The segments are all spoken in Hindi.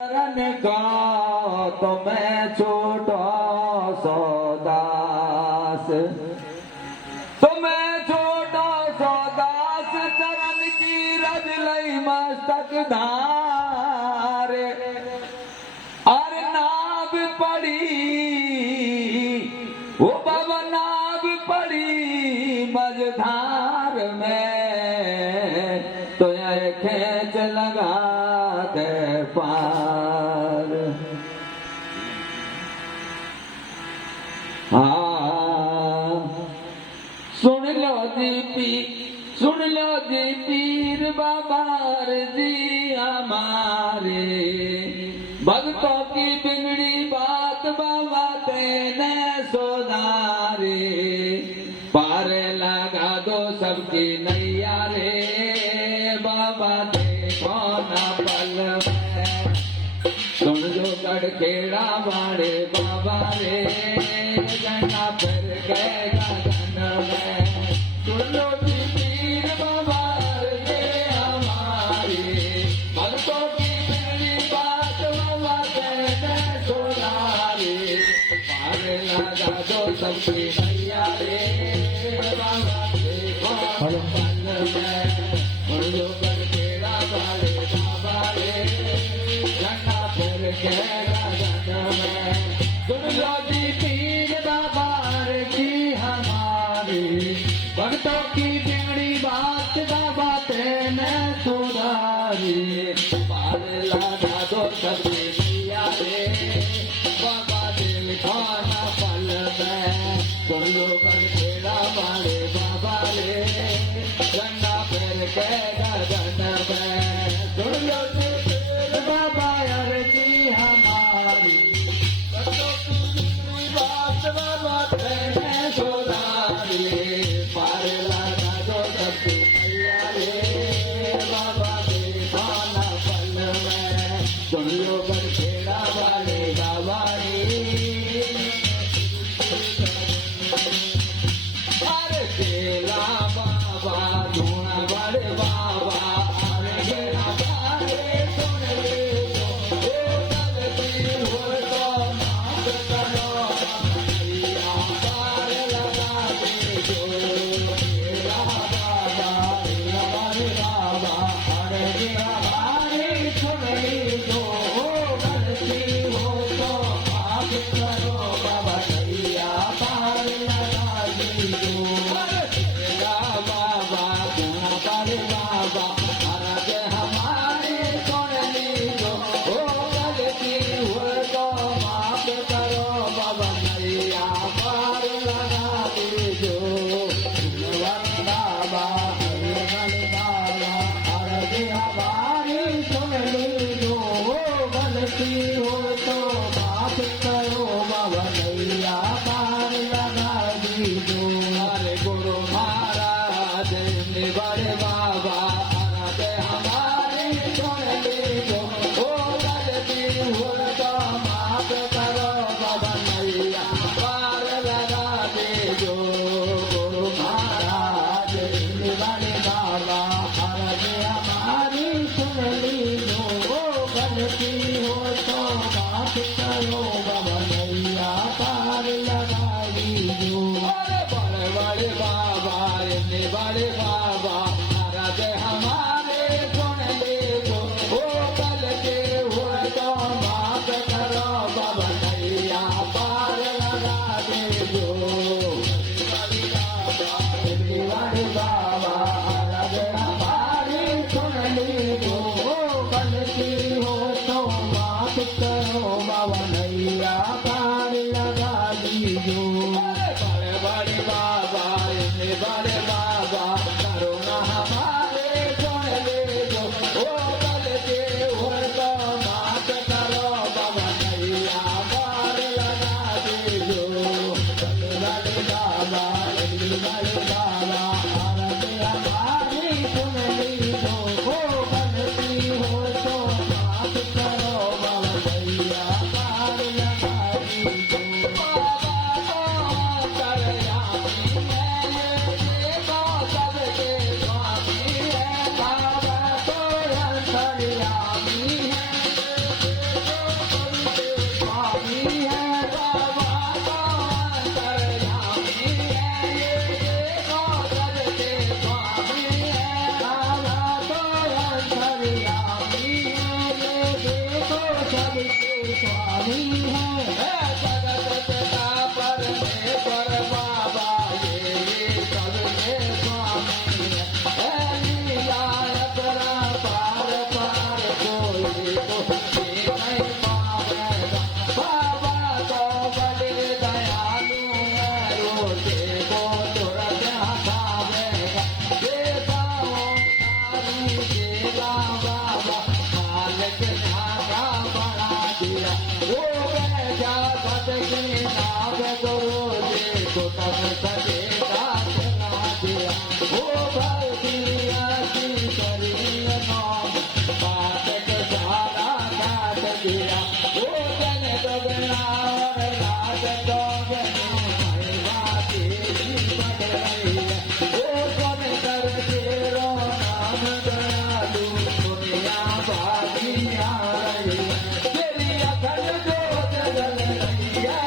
शरण का तो मैं छोटा सौदास, तो मैं छोटा सौदास चरण की रज लई मस्तक धारे। अरे नाभ पड़ी वो बाबा नाभ पड़ी मझधार में, तो यह खेच लगा दे पार। सुन लो जी पीर बाबार जी हमारे, भक्तों की बिगड़ी बात बाबा तेने सुधारे। पार लगा दो सबकी नैया रे, बाबा देखो ना पल में। सुन जो गढ़खेड़ा वाले बाबा रे, गंगा फिर गए गगन में। सुन लो जी पीर बाबा रे हमारे, भक्तों की मेरी बात बाबा तेने सुधारे। पार लगा दो सबकी नैया रे, बाबा देखो पल में। सुन जो गढ़खेड़ा वाले बाबा रे, गंगा फिर गए गगन में। सुन लो जी पीर बाबा की हमारी, भक्तों की बिगड़ी बात बाबा तेने सुधारी। पार लगा दो सबकी नैया रे, बाबा दिल खाना पल में। सुन लो गढ़खेड़ा वाले बाबा रे, गंगा फिर गए गगन में। सुन लो जी पीर बाबा जी हमारी, भक्तों की बिगड़ी बात बाबा तेने सुधारी। पार लगा दो सबकी नैया रे, बाबा देखो ना पल में। सुन लो गढ़खेड़ा वाले बाबा रे, अरे केला बाबा धूना बड़े बाबा। अरे गेला बारे सुन ले तो, ओ गलती हो तो माफ करो भैया। पार लगा दे जो केला बाबा रे बाबा। अरे गेला बारे सुन ले तो, ओ गलती हो तो माफ करो बाबा भैया। पार लगा दे जो केला बाबा धूना बड़े बाबा। अरे हमारे सुन ले जो, ओ गलती हो तो माफ करो बाबा भैया। पार लगा दे जो बाबा बाबा। अरे हमारे सुन ले जो, ओ गलती हो तो माफ करो बाबा भैया। पार लगा दी जो। अरे गुरु महाराज ने बड़े बाबा। अरे हमारे सुन ले जो, ओ गलती हो तो माफ करो बाबा भैया। पार लगा दे जो गुरु महाराज ने बड़े बाबा। अरे हमारी सुन ले जो, ओ गलती हो तो माफ करो बाबा भैया। पार लगा दी जो। अरे बड़े बड़े बाबा ने बड़े बाबा। अरे हमारे सुन ले जो, ओ गलती हो तो माफ करो बाबा भैया। पार लगा दे जो बड़े बाबा। अरे हमारी सुन ले जो, ओ गलती हो तो माफ करो बाबा भैया। पार लगा दी जो। बड़े बड़े बाबा ने बड़े बाबा। करुणा हमारे सुन ले जो, ओ गलती हो तो माफ करो बाबा भैया। पार लगा दे जो बड़े बाबा बड़े बाबा। अरे हमारी सुन ले जो, ओ गलती हो तो माफ करो बाबा भैया। के स्वामी है जगत पिता परमेश्वर बाबा ये सबके स्वामी है लीला अपना पार पार कोई तो नहीं पावेगा बाबा तो बड़े दयालु है रोजे को तुरंत हटावेगा देवताओं सारी देवा बाबा मालिक धागा बना दिया वो बैठा पद के नाम गुरु जी को तब सजेगा चला दिया वो भर दिया की करिए नाम बात के सारा काट दिया वो जन बगना और रात तो बने बाती बढ़ रही है वो कौन कर तेरो नाम दयालु दुनिया बाकी आ रही है तेरी अकल जो जगल रही है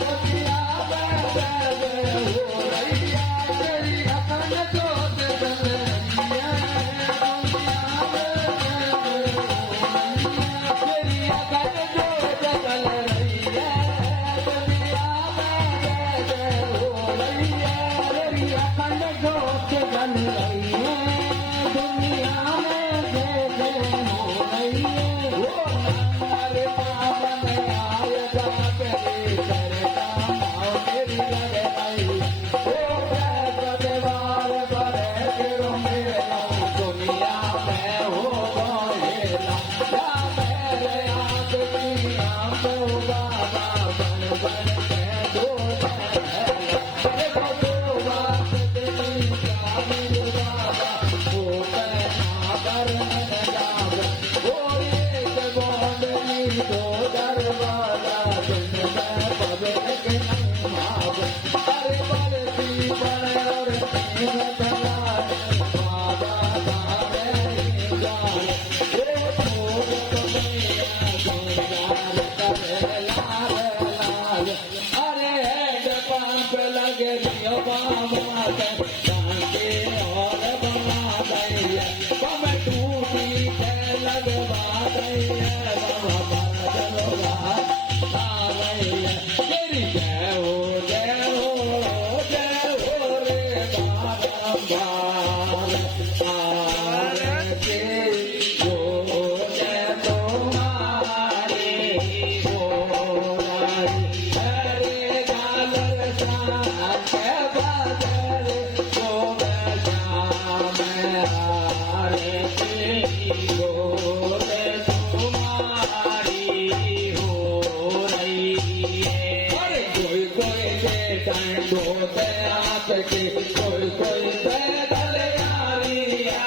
दुनिया में हो रही है तेरी अकल जो जगल रही है दुनिया में तेरी अकल जो जगल रही है दुनिया में हो रही है तेरी अकल जो जगल रही है दुनिया में जैसे हो रही है वो हमारे पावन आएगा तेरे करता माओ तेरी लगे रही वो पैसे बार बड़े तेरो मेरा दुनिया में हो गएला या मेरे आदमी आप बाबा बन बन के दो देखो दो बात तेरी काबिल बाबा वो पैसा करने जावे वो एक बोंडली दो दरवाजा दिन में पब्लिक नहीं भावे अरे बरसी बड़े और तीन दलाल बाबा तारे जाने वो छोड़ तो दुनिया करे लाल लाल अरे हेड पंप लगे दियो बाबा के डांके और बना दैया कम टूटी के लगवा दैया बाबा बदलवा आवैया तेरी जय हो रे बारंबार आरती हो जय तुम्हारी हो रही हरे गालर साके बदल हो श्याम आरती हो जय तुम्हारी हो रही है अरे कोई के टंडो से आके कोई पैदल यारिया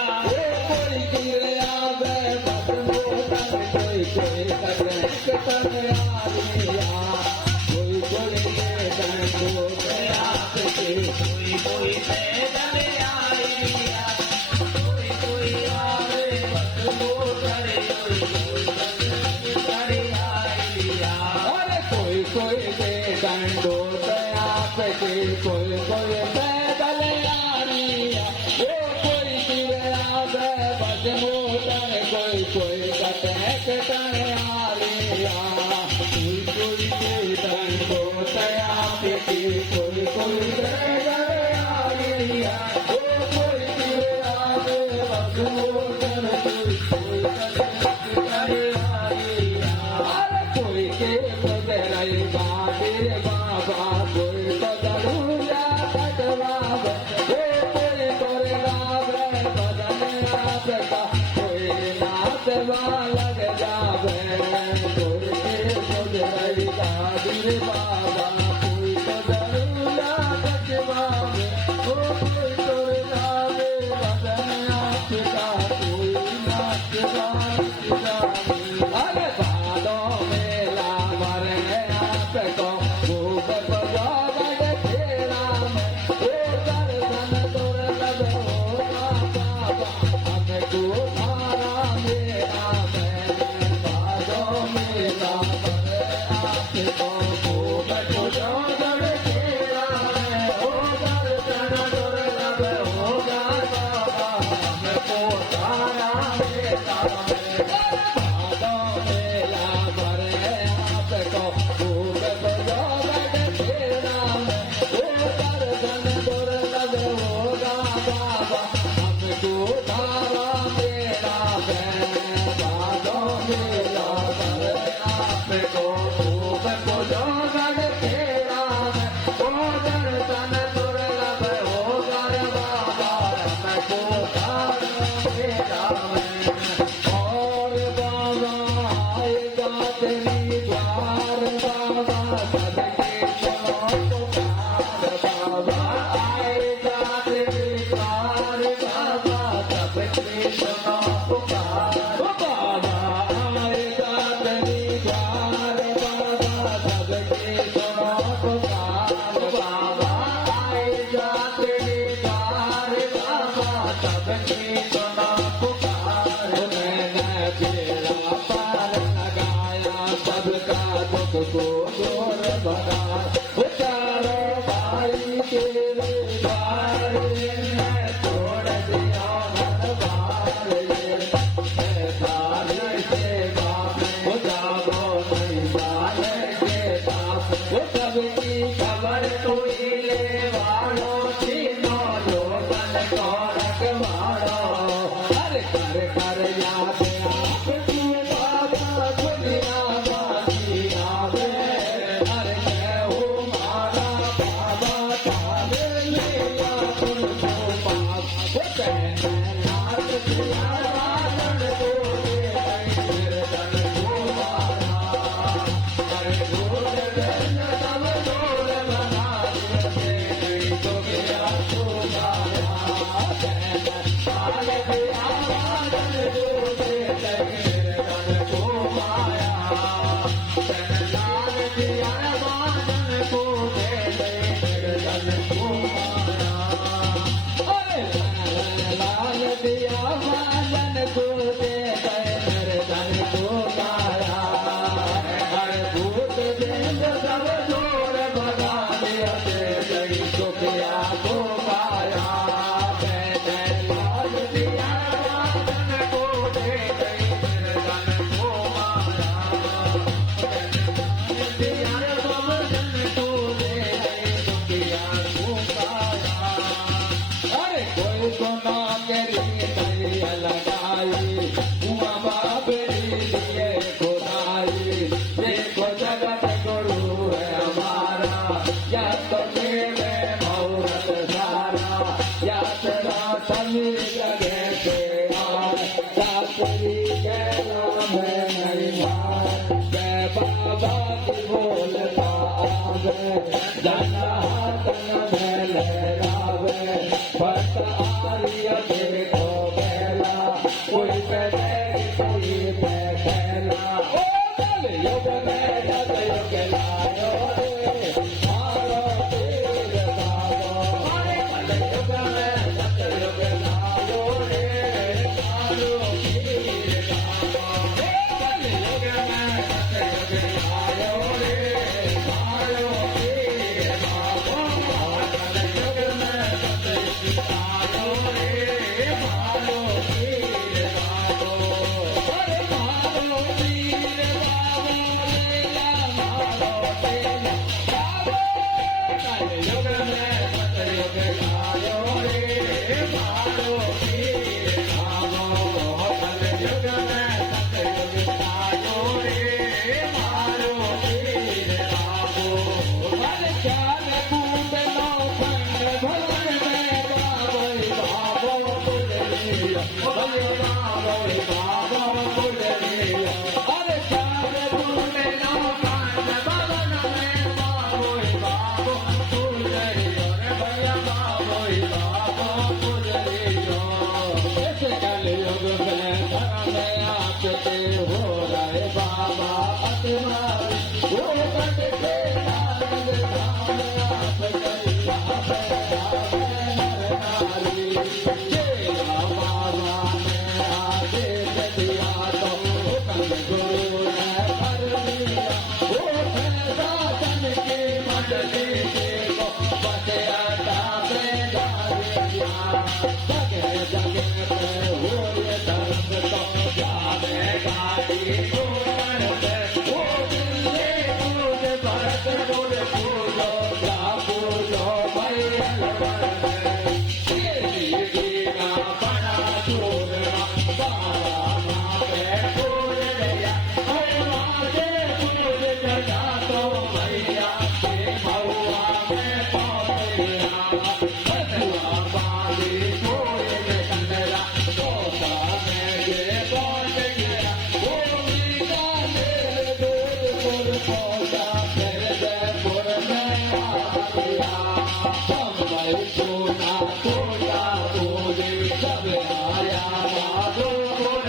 कोई गिर आवे बस मोटर कोई कदम यारिया कोई के टंडो से आके कोई पैदल यारिया कोई आवे बस मोटर कोई यारिया अरे कोई के टंडो से आके कोई पैदल यारिया वो कोई गिर आवे बस मोटर कोई कटक यारिया कोई के टंडो से आके कोई पैदल यारिया वो कोई गिर आवे बस मोटर कोई कटक यारिया अरे कोई के बदलाई बाबे बाबा कोई बदलूया बदलाव वो कोई तोरे लावे बदल आपका कोई नाच लग जावे कोई के बदलाई बाबे बाबा कोई बदलूया बदलावे वो कोई तोरे लावे बदल आपका कोई नाच जावे अरे बादों में लावर है आपको खूब बजावट तेरा में वो दर्शन दुर्लभ होगा बाबा हमको धारा मेरा मैंने बादों में लावर है आपको खूब बजावट तेरा में वो दर्शन दुर्लभ होगा बाबा हमको धारा मेरा में बोलता आवे जाना तन भले रावे बस आर्य देखो बेला कोई करे कोई बैठेला ओ कल युग में जग युग लायो रे मारो तीर बाबो मारे कल युग में जग युग लायो रे मारो तीर बाबो कल युग में जग युग लायो रे मारो तीर बाबो कल युग में जग युग लायो रे मारो तीर बाबो अरे मारो तीर बाबो लेला मारो तीर बाबो कल युग में जग युग लायो रे मारो तीर बाबो कल युग में जग युग लायो रे मारो तीर बाबो मन चाल कूद लो खंड भवन में बाबो बाबो कुलरिया भले बाबो बाबो कुलरिया अरे चाल कूद लो खंड भवन में बाबो बाबो कुलरिया रे भैया बाबो बाबो कुलरिया ऐसे कल युग में धर्म आपके हो रहे बाबा अतिमारी वो कट के नारद धाम आपके यहाँ पे नारी तेरा बाबा ने आदेश दिया तो हुक्म गुरु ने कर दिया वो फैसा तन की मंडली को बसे आटा पे जारिया जगे जगे पे हो ये धर्म तो जावे गाड़ी गोबर पे वो दिल्ली पूज भरत गुर पूजो जा पूजो भैया तेरी दीना बड़ा चूरमा बाबा माँ पे पूज गया अरे माँ के पूज जगा तो भैया के महुआ में पौधया बसुआ बाली पूज कंदरा तोता में के पहुँच गया वो मीठा मेरे दूध पुर पहुँचा फिर जयपुर में आ गया बम्बई सोना तोता पूजी सब आया माधोपुर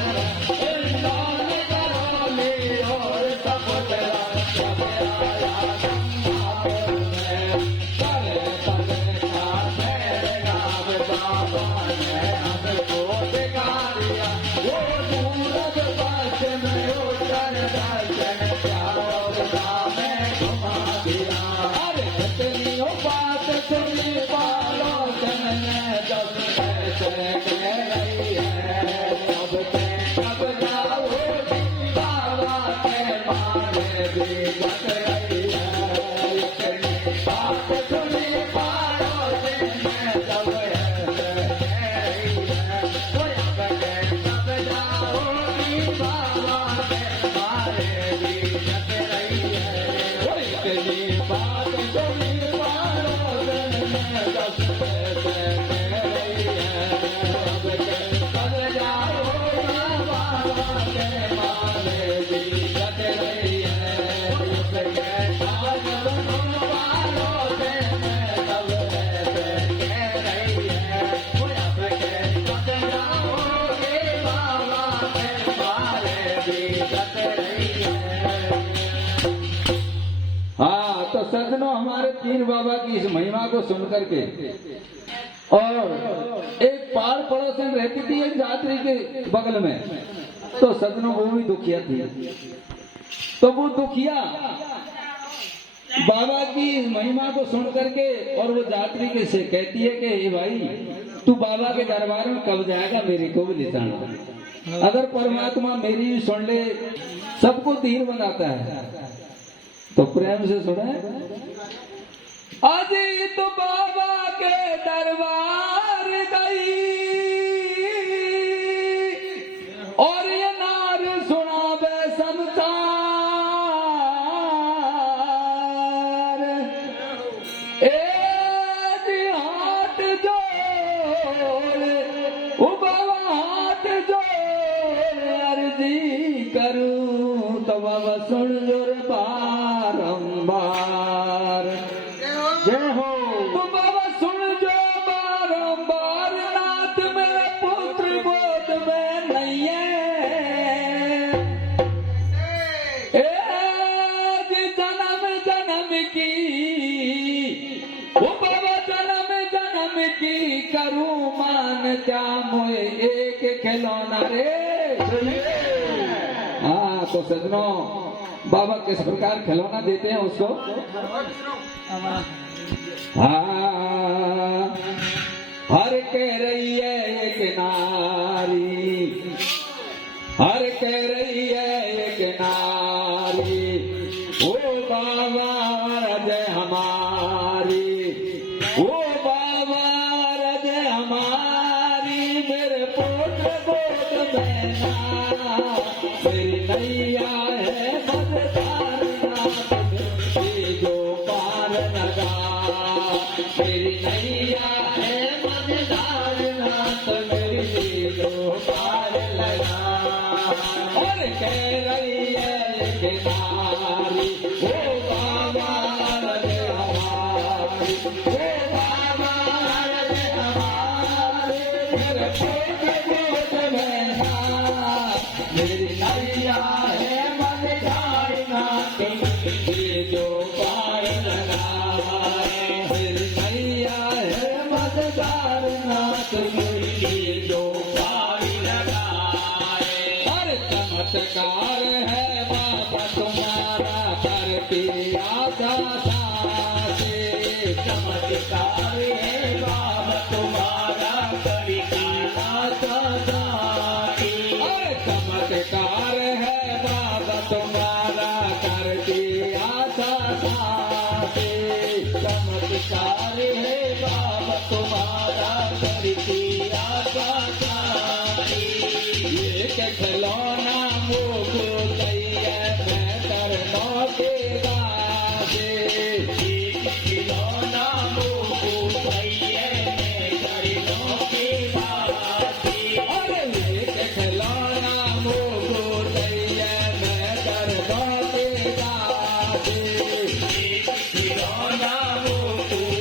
इंदौर करौली और सपुतरा सब आया चंपापुर में करे तने का मेरे नाम बाबा ने हमको दिखा दिया वो सूरज पश्चिम उत्तर दक्षिण चारों दिशा में घुमा दिया अरे कितनी बात सुनी बालों ने जब कैसे कह रही है अब ते कब जाओगी बाबा के मारे भी बच रही है इतनी बात सुनी बालों ने जब ऐसे कह रही है तो अब ते कब जाओगी बाबा के मारे भी बच रही है वो इतनी बात सुनी बालों ने जब ऐसे कह रही है अब ते कब जाओगी बाबा के मारे भी बच रही है इसके साथ सुनो बालों से तब ऐसे कह रही है वो अब के कब जाओगे बाबा के मारे भी बच रही है हाँ तो सज्जनों हमारे पीर बाबा की इस महिमा को सुन करके और एक पार पड़ोसन रहती थी एक यात्री के बगल में तो सज्जनों वो भी दुखिया थी तो वो दुखिया बाबा की इस महिमा को सुन करके और वो यात्री के से कहती है कि हे भाई तू बाबा के दरबार में कब जाएगा मेरे को भी ले जाना अगर परमात्मा मेरी भी सुन ले सबको धीर बनाता है तो प्रेम से सुने अजी तो बाबा के दरबार गई और ये नार सुनावे समाचार ए जी हाथ जोड़ ओ बाबा हाथ जोड़ अर्जी करूं तो बाबा सुन जोर बार बारंबार जय हो तो बाबा सुन जो बारंबार नाथ मेरा पुत्र गोद में नहीं है। आज जन्म जन्म की वो बाबा जन्म जन्म की करूं मान क्या मोए एक खिलौना रे। हाँ तो सजनों बाबा किस प्रकार खिलौना देते हैं उसको। हाँ हर कह रही है एक नारी, हर कह रही है एक नारी, ओ बाबा रज हमारी, ओ बाबा रज हमारी, मेरे पुत्र गोद में ना, मेरी नैया है मझधार नाथ, ये जो पार लगा, मेरी नैया है मझधार नाथ, मेरी जो पार लगा। और कह रही है कि नारी, ओ बाबा रज हमारी, ओ बाबा रज हमारी, मेरे पुत्र गोद में ना, मेरी नैया है मझधार नाथ, ये जो पार लगा, मेरी नैया है मझधार नाथ, ये जो पार लगा। हर चमत्कार है बाबा तुम्हारा करती आशा से, चमत्कार है बाबा तुम्हारा करती आशा से, चमत्कार है बाबा तुम्हारा करती आशा से, चमत्कार है बाबा